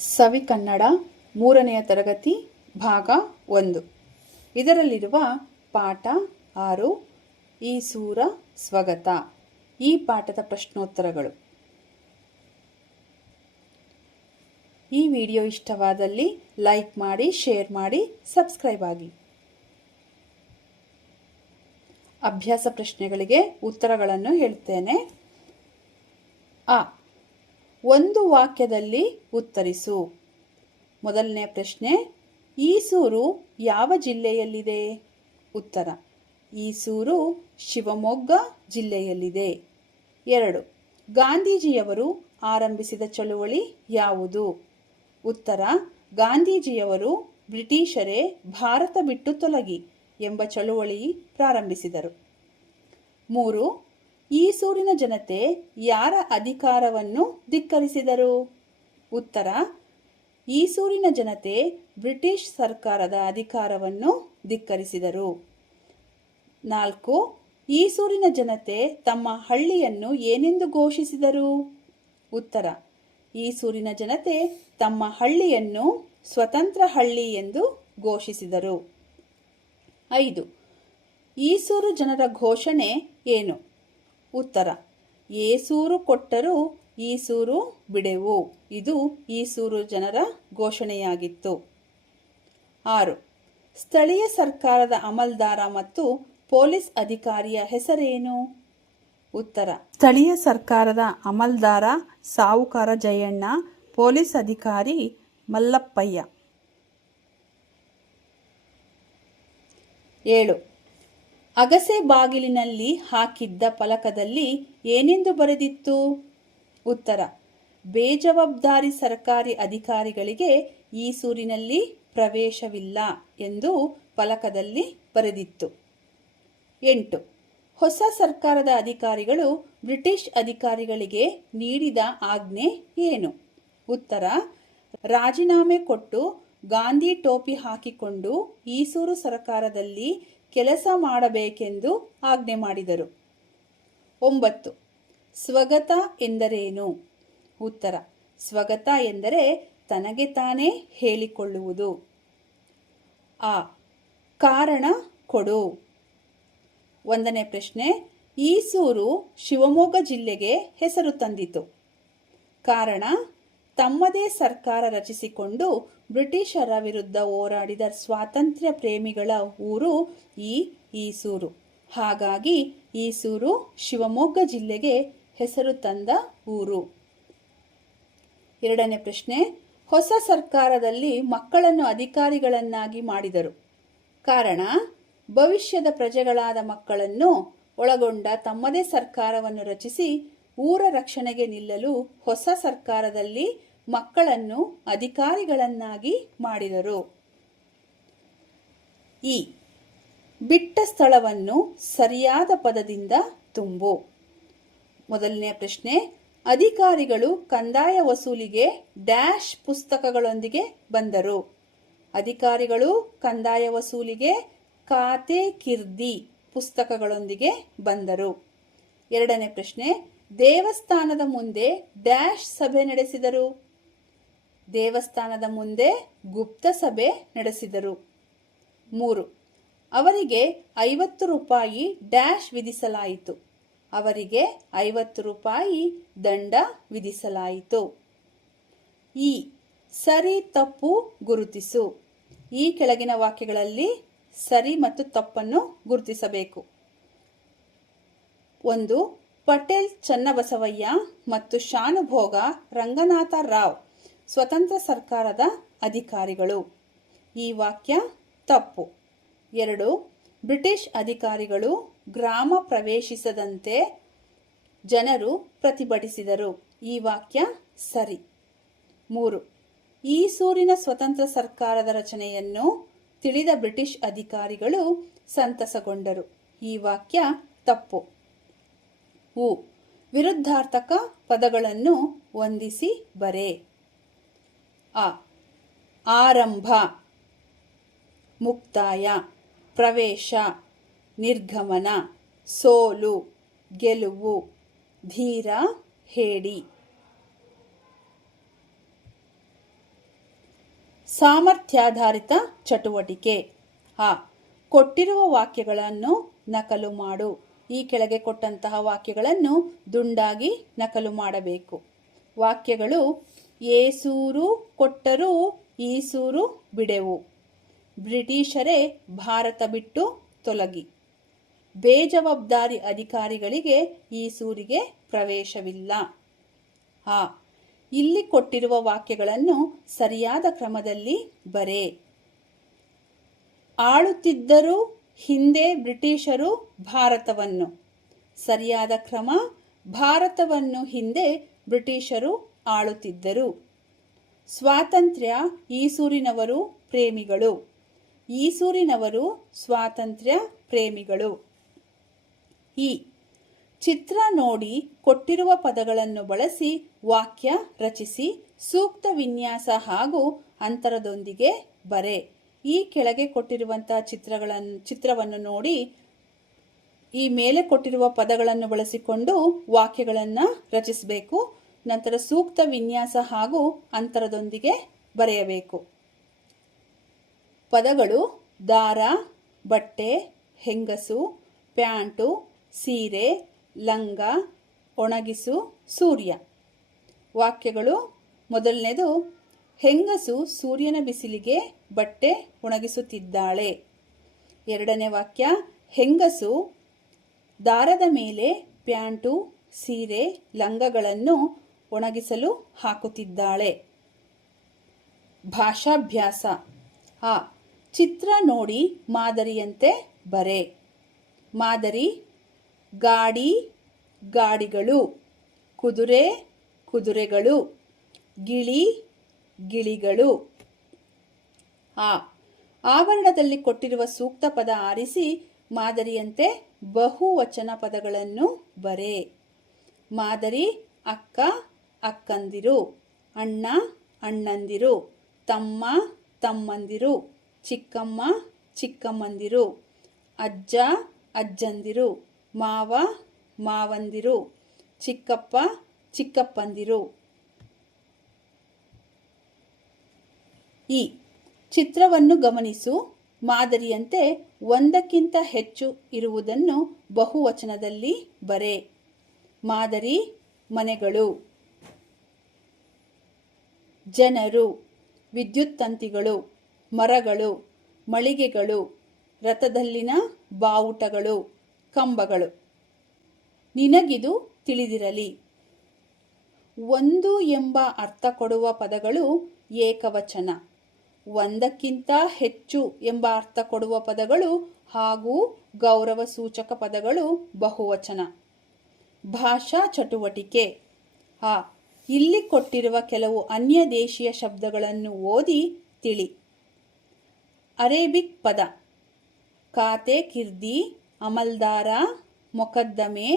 ಸವಿ ಕನ್ನಡ 3ನೆಯ ತರಗತಿ ಭಾಗ 1. ಇದರಲ್ಲಿರುವ ಪಾಠ 6 ಈ ಸೂರ ಸ್ವಗತ. ಈ ಪಾಠದ ಪ್ರಶ್ನೋತ್ತರಗಳು. ಈ ವಿಡಿಯೋ ಇಷ್ಟವಾದಲ್ಲಿ ಲೈಕ್ ಮಾಡಿ, ಶೇರ್ ಮಾಡಿ, ಸಬ್ಸ್ಕ್ರೈಬ್ ಆಗಿ. ಅಭ್ಯಾಸ ಪ್ರಶ್ನೆಗಳಿಗೆ ಉತ್ತರಗಳನ್ನು ಹೇಳ್ತೇನೆ. ಒಂದು ವಾಕ್ಯದಲ್ಲಿ ಉತ್ತರಿಸು. ಮೊದಲನೇ ಪ್ರಶ್ನೆ, ಈಸೂರು ಯಾವ ಜಿಲ್ಲೆಯಲ್ಲಿದೆ? ಉತ್ತರ, ಈಸೂರು ಶಿವಮೊಗ್ಗ ಜಿಲ್ಲೆಯಲ್ಲಿದೆ. 2. ಗಾಂಧೀಜಿಯವರು ಆರಂಭಿಸಿದ ಚಳುವಳಿ ಯಾವುದು? ಉತ್ತರ, ಗಾಂಧೀಜಿಯವರು ಬ್ರಿಟಿಷರೇ ಭಾರತ ಬಿಟ್ಟು ತೊಲಗಿ ಎಂಬ ಚಳುವಳಿ ಪ್ರಾರಂಭಿಸಿದರು. 3. ಈಸೂರಿನ ಜನತೆ ಯಾರ ಅಧಿಕಾರವನ್ನು ಧಿಕ್ಕರಿಸಿದರು? ಉತ್ತರ, ಈಸೂರಿನ ಜನತೆ ಬ್ರಿಟಿಷ್ ಸರ್ಕಾರದ ಅಧಿಕಾರವನ್ನು ಧಿಕ್ಕರಿಸಿದರು. 4. ಈಸೂರಿನ ಜನತೆ ತಮ್ಮ ಹಳ್ಳಿಯನ್ನು ಏನೆಂದು ಘೋಷಿಸಿದರು? ಉತ್ತರ, ಈಸೂರಿನ ಜನತೆ ತಮ್ಮ ಹಳ್ಳಿಯನ್ನು ಸ್ವತಂತ್ರ ಹಳ್ಳಿ ಎಂದು ಘೋಷಿಸಿದರು. 5. ಈಸೂರು ಜನರ ಘೋಷಣೆ ಏನು? ಉತ್ತರ, ಏಸೂರು ಕೊಟ್ಟರೂ ಈಸೂರು ಬಿಡೆವು. ಇದು ಈಸೂರು ಜನರ ಘೋಷಣೆಯಾಗಿತ್ತು. 6. ಸ್ಥಳೀಯ ಸರ್ಕಾರದ ಅಮಲ್ದಾರ ಮತ್ತು ಪೊಲೀಸ್ ಅಧಿಕಾರಿಯ ಹೆಸರೇನು? ಉತ್ತರ, ಸ್ಥಳೀಯ ಸರ್ಕಾರದ ಅಮಲ್ದಾರ ಸಾವುಕಾರ ಜಯಣ್ಣ, ಪೊಲೀಸ್ ಅಧಿಕಾರಿ ಮಲ್ಲಪ್ಪಯ್ಯ. 7. ಅಗಸೆ ಬಾಗಿಲಿನಲ್ಲಿ ಹಾಕಿದ್ದ ಫಲಕದಲ್ಲಿ ಏನೆಂದು ಬರೆದಿತ್ತು? ಉತ್ತರ, ಬೇಜವಾಬ್ದಾರಿ ಸರ್ಕಾರಿ ಅಧಿಕಾರಿಗಳಿಗೆ ಈಸೂರಿನಲ್ಲಿ ಪ್ರವೇಶವಿಲ್ಲ ಎಂದು ಫಲಕದಲ್ಲಿ ಬರೆದಿತ್ತು. 8. ಹೊಸ ಸರ್ಕಾರದ ಅಧಿಕಾರಿಗಳು ಬ್ರಿಟಿಷ್ ಅಧಿಕಾರಿಗಳಿಗೆ ನೀಡಿದ ಆಜ್ಞೆ ಏನು? ಉತ್ತರ, ರಾಜೀನಾಮೆ ಕೊಟ್ಟು ಗಾಂಧಿ ಟೋಪಿ ಹಾಕಿಕೊಂಡು ಈಸೂರು ಸರ್ಕಾರದಲ್ಲಿ ಕೆಲಸ ಮಾಡಬೇಕೆಂದು ಆಜ್ಞೆ ಮಾಡಿದರು. 9. ಸ್ವಗತ ಎಂದರೇನು? ಉತ್ತರ, ಸ್ವಗತ ಎಂದರೆ ತನಗೆ ತಾನೇ ಹೇಳಿಕೊಳ್ಳುವುದು. ಕಾರಣ ಕೊಡು. 1ನೇ ಪ್ರಶ್ನೆ, ಈಸೂರು ಶಿವಮೊಗ್ಗ ಜಿಲ್ಲೆಗೆ ಹೆಸರು ತಂದಿತು. ಕಾರಣ, ತಮ್ಮದೇ ಸರ್ಕಾರ ರಚಿಸಿಕೊಂಡು ಬ್ರಿಟಿಷರ ವಿರುದ್ಧ ಹೋರಾಡಿದ ಸ್ವಾತಂತ್ರ್ಯ ಪ್ರೇಮಿಗಳ ಊರು ಈಸೂರು. ಹಾಗಾಗಿ ಈಸೂರು ಶಿವಮೊಗ್ಗ ಜಿಲ್ಲೆಗೆ ಹೆಸರು ತಂದ ಊರು. 2ನೇ ಪ್ರಶ್ನೆ, ಹೊಸ ಸರ್ಕಾರದಲ್ಲಿ ಮಕ್ಕಳನ್ನು ಅಧಿಕಾರಿಗಳನ್ನಾಗಿ ಮಾಡಿದರು. ಕಾರಣ, ಭವಿಷ್ಯದ ಪ್ರಜೆಗಳಾದ ಮಕ್ಕಳನ್ನು ಒಳಗೊಂಡ ತಮ್ಮದೇ ಸರ್ಕಾರವನ್ನು ರಚಿಸಿ ಊರ ರಕ್ಷಣೆಗೆ ನಿಲ್ಲಲು ಹೊಸ ಸರ್ಕಾರದಲ್ಲಿ ಮಕ್ಕಳನ್ನು ಅಧಿಕಾರಿಗಳನ್ನಾಗಿ ಮಾಡಿದರು. ಬಿಟ್ಟ ಸ್ಥಳವನ್ನು ಸರಿಯಾದ ಪದದಿಂದ ತುಂಬು. ಮೊದಲನೇ ಪ್ರಶ್ನೆ, ಅಧಿಕಾರಿಗಳು ಕಂದಾಯ ವಸೂಲಿಗೆ ಡ್ಯಾಶ್ ಪುಸ್ತಕಗಳೊಂದಿಗೆ ಬಂದರು. ಅಧಿಕಾರಿಗಳು ಕಂದಾಯ ವಸೂಲಿಗೆ ಖಾತೆ ಕಿರ್ದಿ ಪುಸ್ತಕಗಳೊಂದಿಗೆ ಬಂದರು. 2ನೇ ಪ್ರಶ್ನೆ, ದೇವಸ್ಥಾನದ ಮುಂದೆ ಡ್ಯಾಶ್ ಸಭೆ ನಡೆಸಿದರು. ದೇವಸ್ಥಾನದ ಮುಂದೆ ಗುಪ್ತ ಸಭೆ ನಡೆಸಿದರು. 3. ಅವರಿಗೆ 50 ರೂಪಾಯಿ ಡ್ಯಾಶ್ ವಿಧಿಸಲಾಯಿತು. ಅವರಿಗೆ 50 ರೂಪಾಯಿ ದಂಡ ವಿಧಿಸಲಾಯಿತು. ಸರಿ ತಪ್ಪು ಗುರುತಿಸು. ಈ ಕೆಳಗಿನ ವಾಕ್ಯಗಳಲ್ಲಿ ಸರಿ ಮತ್ತು ತಪ್ಪನ್ನು ಗುರುತಿಸಬೇಕು. 1. ಪಟೇಲ್ ಚನ್ನಬಸವಯ್ಯ ಮತ್ತು ಶಾನುಭೋಗ ರಂಗನಾಥ ರಾವ್ ಸ್ವತಂತ್ರ ಸರ್ಕಾರದ ಅಧಿಕಾರಿಗಳು. ಈ ವಾಕ್ಯ ತಪ್ಪು. 2. ಬ್ರಿಟಿಷ್ ಅಧಿಕಾರಿಗಳು ಗ್ರಾಮ ಪ್ರವೇಶಿಸದಂತೆ ಜನರು ಪ್ರತಿಭಟಿಸಿದರು. ಈ ವಾಕ್ಯ ಸರಿ. 3. ಈಸೂರಿನ ಸ್ವತಂತ್ರ ಸರ್ಕಾರದ ರಚನೆಯನ್ನು ತಿಳಿದ ಬ್ರಿಟಿಷ್ ಅಧಿಕಾರಿಗಳು ಸಂತಸಗೊಂಡರು. ಈ ವಾಕ್ಯ ತಪ್ಪು. ವಿರುದ್ಧಾರ್ಥಕ ಪದಗಳನ್ನು ಹೊಂದಿಸಿ ಬರೆ. ಆರಂಭ, ಮುಕ್ತಾಯ, ಪ್ರವೇಶ, ನಿರ್ಗಮನ, ಸೋಲು, ಗೆಲುವು, ಧೀರ, ಹೇಡಿ. ಸಾಮರ್ಥ್ಯಾಧಾರಿತ ಚಟುವಟಿಕೆ. ಆ. ಕೊಟ್ಟಿರುವ ವಾಕ್ಯಗಳನ್ನು ನಕಲು ಮಾಡು. ಈ ಕೆಳಗೆ ಕೊಟ್ಟಂತಹ ವಾಕ್ಯಗಳನ್ನು ದುಂಡಾಗಿ ನಕಲು ಮಾಡಬೇಕು. ವಾಕ್ಯಗಳು: ಏಸೂರು ಕೊಟ್ಟರೂ ಈಸೂರು ಬಿಡೆವು. ಬ್ರಿಟಿಷರೇ ಭಾರತ ಬಿಟ್ಟು ತೊಲಗಿ. ಬೇಜವಾಬ್ದಾರಿ ಅಧಿಕಾರಿಗಳಿಗೆ ಈಸೂರಿಗೆ ಪ್ರವೇಶವಿಲ್ಲ. ಆ. ಇಲ್ಲಿ ಕೊಟ್ಟಿರುವ ವಾಕ್ಯಗಳನ್ನು ಸರಿಯಾದ ಕ್ರಮದಲ್ಲಿ ಬರೆ. ಆಳುತ್ತಿದ್ದರು ಹಿಂದೆ ಬ್ರಿಟಿಷರು ಭಾರತವನ್ನು. ಸರಿಯಾದ ಕ್ರಮ: ಭಾರತವನ್ನು ಹಿಂದೆ ಬ್ರಿಟಿಷರು ಆಳುತ್ತಿದ್ದರು. ಸ್ವಾತಂತ್ರ್ಯ ಈಸೂರಿನವರು ಪ್ರೇಮಿಗಳು. ಈಸೂರಿನವರು ಸ್ವಾತಂತ್ರ್ಯ ಪ್ರೇಮಿಗಳು. ಈ. ಚಿತ್ರ ನೋಡಿ ಕೊಟ್ಟಿರುವ ಪದಗಳನ್ನು ಬಳಸಿ ವಾಕ್ಯ ರಚಿಸಿ ಸೂಕ್ತ ವಿನ್ಯಾಸ ಹಾಗೂ ಅಂತರದೊಂದಿಗೆ ಬರೆ. ಈ ಕೆಳಗೆ ಕೊಟ್ಟಿರುವಂತಹ ಚಿತ್ರವನ್ನು ನೋಡಿ ಈ ಮೇಲೆ ಕೊಟ್ಟಿರುವ ಪದಗಳನ್ನು ಬಳಸಿಕೊಂಡು ವಾಕ್ಯಗಳನ್ನು ರಚಿಸಬೇಕು. ನಂತರ ಸೂಕ್ತ ವಿನ್ಯಾಸ ಹಾಗೂ ಅಂತರದೊಂದಿಗೆ ಬರೆಯಬೇಕು. ಪದಗಳು: ದಾರ, ಬಟ್ಟೆ, ಹೆಂಗಸು, ಪ್ಯಾಂಟು, ಸೀರೆ, ಲಂಗ, ಒಣಗಿಸು, ಸೂರ್ಯ. ವಾಕ್ಯಗಳು: ಮೊದಲನೇದು, ಹೆಂಗಸು ಸೂರ್ಯನ ಬಿಸಿಲಿಗೆ ಬಟ್ಟೆ ಒಣಗಿಸುತ್ತಿದ್ದಾಳೆ. ಎರಡನೇ ವಾಕ್ಯ, ಹೆಂಗಸು ದಾರದ ಮೇಲೆ ಪ್ಯಾಂಟು, ಸೀರೆ, ಲಂಗಗಳನ್ನು ಒಣಗಿಸಲು ಹಾಕುತ್ತಿದ್ದಾಳೆ. ಭಾಷಾಭ್ಯಾಸ. ಆ. ಚಿತ್ರ ನೋಡಿ ಮಾದರಿಯಂತೆ ಬರೆ. ಮಾದರಿ: ಗಾಡಿ, ಗಾಡಿಗಳು. ಕುದುರೆ, ಕುದುರೆಗಳು. ಗಿಳಿ, ಗಿಳಿಗಳು. ಆ. ಆವರಣದಲ್ಲಿ ಕೊಟ್ಟಿರುವ ಸೂಕ್ತ ಪದ ಆರಿಸಿ ಮಾದರಿಯಂತೆ ಬಹುವಚನ ಪದಗಳನ್ನು ಬರೆ. ಮಾದರಿ: ಅಕ್ಕ, ಅಕ್ಕಂದಿರು. ಅಣ್ಣ, ಅಣ್ಣಂದಿರು. ತಮ್ಮ, ತಮ್ಮಂದಿರು. ಚಿಕ್ಕಮ್ಮ, ಚಿಕ್ಕಮ್ಮಂದಿರು. ಅಜ್ಜ, ಅಜ್ಜಂದಿರು. ಮಾವ, ಮಾವಂದಿರು. ಚಿಕ್ಕಪ್ಪ, ಚಿಕ್ಕಪ್ಪಂದಿರು. ಈ. ಚಿತ್ರವನ್ನು ಗಮನಿಸು. ಮಾದರಿಯಂತೆ ಒಂದಕ್ಕಿಂತ ಹೆಚ್ಚು ಇರುವುದನ್ನು ಬಹುವಚನದಲ್ಲಿ ಬರೆ. ಮಾದರಿ: ಮನೆಗಳು, ಜನರು, ವಿದ್ಯುತ್ ತಂತಿಗಳು, ಮರಗಳು, ಮಳಿಗೆಗಳು, ರಥದಲ್ಲಿನ ಬಾವುಟಗಳು, ಕಂಬಗಳು. ನಿನಗಿದು ತಿಳಿದಿರಲಿ. ಒಂದು ಎಂಬ ಅರ್ಥ ಕೊಡುವ ಪದಗಳು ಏಕವಚನ. ಒಂದಕ್ಕಿಂತ ಹೆಚ್ಚು ಎಂಬ ಅರ್ಥ ಕೊಡುವ ಪದಗಳು ಹಾಗೂ ಗೌರವ ಸೂಚಕ ಪದಗಳು ಬಹುವಚನ. ಭಾಷಾ ಚಟುವಟಿಕೆ. ಆ. ಇಲ್ಲಿ ಕೊಟ್ಟಿರುವ ಕೆಲವು ಅನ್ಯ ದೇಶೀಯ ಶಬ್ದಗಳನ್ನು ಓದಿ ತಿಳಿ. ಅರೇಬಿಕ್ ಪದ: ಖಾತೆ ಕಿರ್ದಿ, ಅಮಲ್ದಾರ, ಮೊಕದ್ದಮೆ,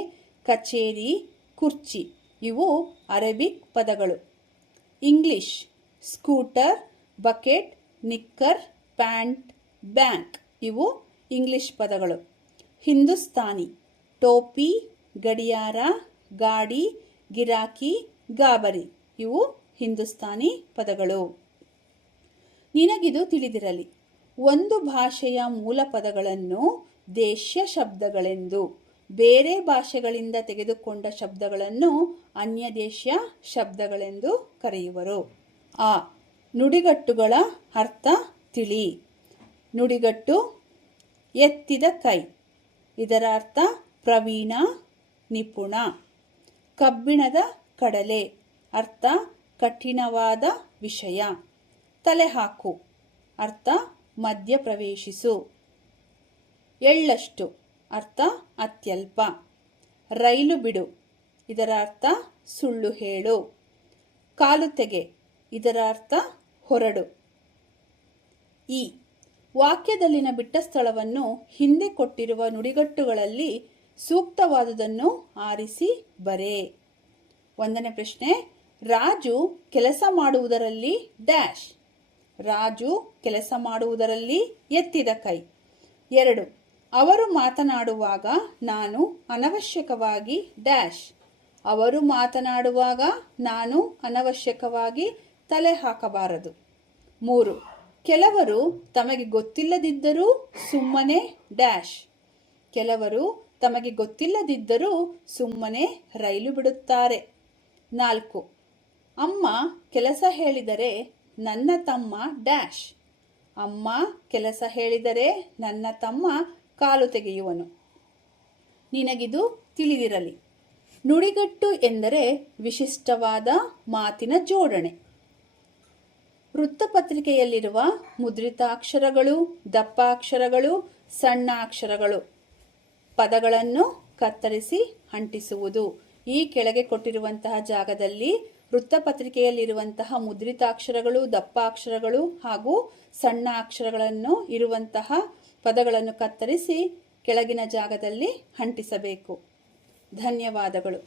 ಕಚೇರಿ, ಕುರ್ಚಿ. ಇವು ಅರೇಬಿಕ್ ಪದಗಳು. English: scooter, bucket, knicker, pant, bank. ಇವು ಇಂಗ್ಲಿಷ್ ಪದಗಳು. ಹಿಂದೂಸ್ತಾನಿ: ಟೋಪಿ, ಗಡಿಯಾರ, ಗಾಡಿ, ಗಿರಾಕಿ, ಗಾಬರಿ. ಇವು ಹಿಂದೂಸ್ತಾನಿ ಪದಗಳು. ನಿನಗಿದು ತಿಳಿದಿರಲಿ. ಒಂದು ಭಾಷೆಯ ಮೂಲ ಪದಗಳನ್ನು ದೇಶ್ಯ ಶಬ್ದಗಳೆಂದು, ಬೇರೆ ಭಾಷೆಗಳಿಂದ ತೆಗೆದುಕೊಂಡ ಶಬ್ದಗಳನ್ನು ಅನ್ಯ ದೇಶ್ಯ ಶಬ್ದಗಳೆಂದು ಕರೆಯುವರು. ಆ. ನುಡಿಗಟ್ಟುಗಳ ಅರ್ಥ ತಿಳಿ. ನುಡಿಗಟ್ಟು: ಎತ್ತಿದ ಕೈ. ಇದರ ಅರ್ಥ ಪ್ರವೀಣ, ನಿಪುಣ. ಕಬ್ಬಿಣದ ಕಡಲೆ. ಅರ್ಥ ಕಠಿಣವಾದ ವಿಷಯ. ತಲೆಹಾಕು. ಅರ್ಥ ಮಧ್ಯ ಪ್ರವೇಶಿಸು. ಎಳ್ಳಷ್ಟು. ಅರ್ಥ ಅತ್ಯಲ್ಪ. ರೈಲು ಬಿಡು. ಇದರ ಅರ್ಥ ಸುಳ್ಳು ಹೇಳು. ಕಾಲು ತೆಗೆ. ಇದರ ಅರ್ಥ ಹೊರಡು. ಈ. ವಾಕ್ಯದಲ್ಲಿನ ಬಿಟ್ಟ ಸ್ಥಳವನ್ನು ಹಿಂದೆ ಕೊಟ್ಟಿರುವ ನುಡಿಗಟ್ಟುಗಳಲ್ಲಿ ಸೂಕ್ತವಾದುದನ್ನು ಆರಿಸಿ ಬರೆ. ಒಂದನೇ ಪ್ರಶ್ನೆ: ರಾಜು ಕೆಲಸ ಮಾಡುವುದರಲ್ಲಿ ಡ್ಯಾಶ್. ರಾಜು ಕೆಲಸ ಮಾಡುವುದರಲ್ಲಿ ಎತ್ತಿದ ಕೈ. 2. ಅವರು ಮಾತನಾಡುವಾಗ ನಾನು ಅನವಶ್ಯಕವಾಗಿ ಡ್ಯಾಶ್. ಅವರು ಮಾತನಾಡುವಾಗ ನಾನು ಅನವಶ್ಯಕವಾಗಿ ತಲೆ ಹಾಕಬಾರದು. 3. ಕೆಲವರು ತಮಗೆ ಗೊತ್ತಿಲ್ಲದಿದ್ದರೂ ಸುಮ್ಮನೆ ಡ್ಯಾಶ್. ಕೆಲವರು ತಮಗೆ ಗೊತ್ತಿಲ್ಲದಿದ್ದರೂ ಸುಮ್ಮನೆ ರೈಲು ಬಿಡುತ್ತಾರೆ. 4. ಅಮ್ಮ ಕೆಲಸ ಹೇಳಿದರೆ ನನ್ನ ತಮ್ಮ ಡ್ಯಾಶ್. ಅಮ್ಮ ಕೆಲಸ ಹೇಳಿದರೆ ನನ್ನ ತಮ್ಮ ಕಾಲು ತೆಗೆಯುವನು. ನಿನಗಿದು ತಿಳಿದಿರಲಿ. ನುಡಿಗಟ್ಟು ಎಂದರೆ ವಿಶಿಷ್ಟವಾದ ಮಾತಿನ ಜೋಡಣೆ. ವೃತ್ತಪತ್ರಿಕೆಯಲ್ಲಿರುವ ಮುದ್ರಿತಾಕ್ಷರಗಳು, ದಪ್ಪಾಕ್ಷರಗಳು, ಸಣ್ಣ ಅಕ್ಷರಗಳು ಪದಗಳನ್ನು ಕತ್ತರಿಸಿ ಅಂಟಿಸುವುದು. ಈ ಕೆಳಗೆ ಕೊಟ್ಟಿರುವಂತಹ ಜಾಗದಲ್ಲಿ ವೃತ್ತಪತ್ರಿಕೆಯಲ್ಲಿರುವಂತಹ ಮುದ್ರಿತಾಕ್ಷರಗಳು, ದಪ್ಪಾಕ್ಷರಗಳು ಹಾಗೂ ಸಣ್ಣ ಅಕ್ಷರಗಳನ್ನು ಇರುವಂತಹ ಪದಗಳನ್ನು ಕತ್ತರಿಸಿ ಕೆಳಗಿನ ಜಾಗದಲ್ಲಿ ಅಂಟಿಸಬೇಕು. ಧನ್ಯವಾದಗಳು.